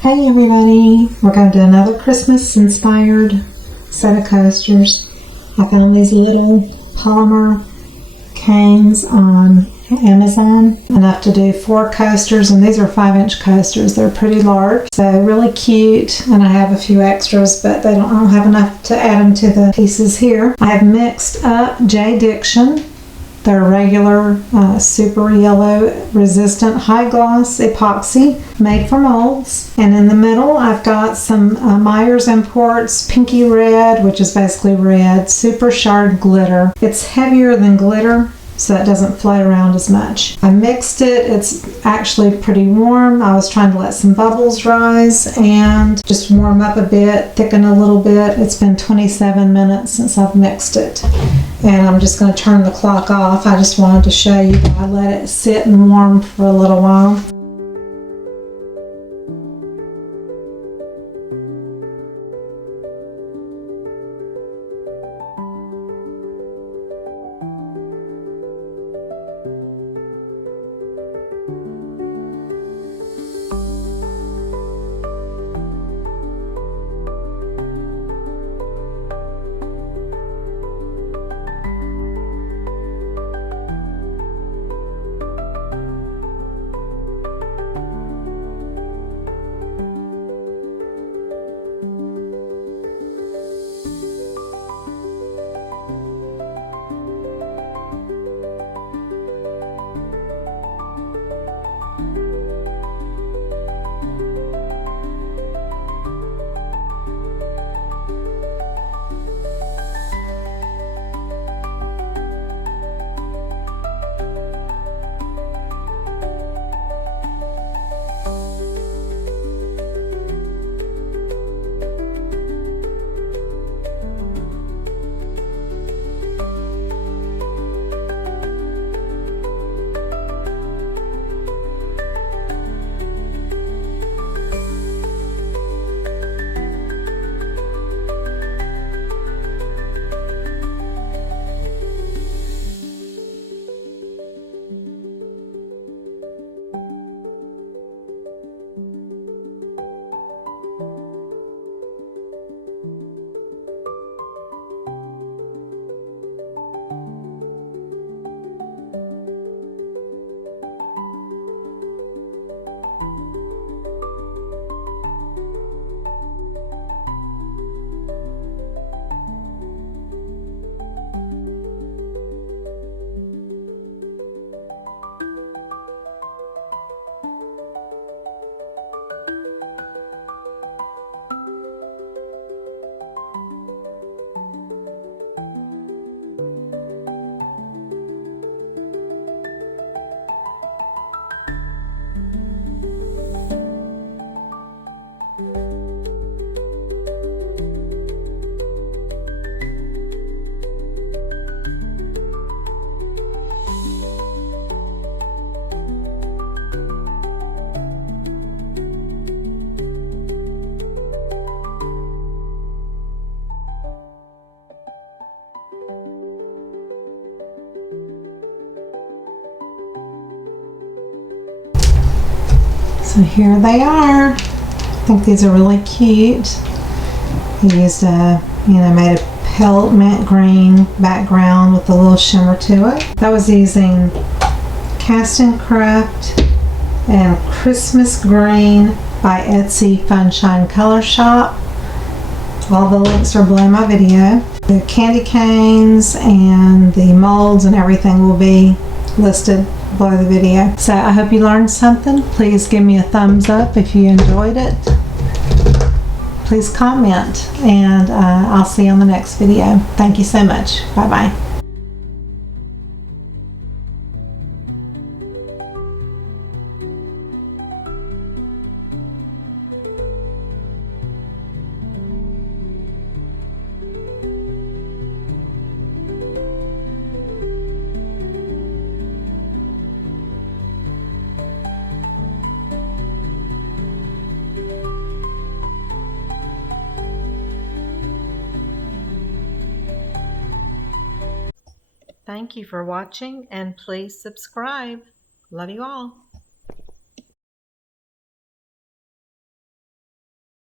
Hey everybody, we're going to do another Christmas inspired set of coasters. I found these little polymer canes on Amazon, enough to do 4 coasters, and these are 5-inch coasters. They're pretty large, so really cute, and I have a few extras, but I don't have enough to add them to the pieces here. I've mixed up J. Diction, their regular super yellow resistant high gloss epoxy made for molds, and in the middle I've got some Myers Imports Pinky Red, which is basically red, super shard glitter. It's heavier than glitter, so it doesn't float around as much. I mixed it. It's actually pretty warm. I was trying to let some bubbles rise and just warm up a bit, thicken a little bit. It's been 27 minutes since I've mixed it. And I'm just going to turn the clock off. I just wanted to show you that I let it sit and warm for a little while. So here they are. I think these are really cute. He used made a pale mint green background with a little shimmer to it. That was using Cast and Craft and Christmas Green by Etsy Funshine Color Shop. All the links are below my video. The candy canes and the molds and everything will be listed below the video. So I hope you learned something. Please give me a thumbs up if you enjoyed it. Please comment, and I'll see you on the next video. Thank you so much. Bye bye. Thank you for watching, and please subscribe. Love you all.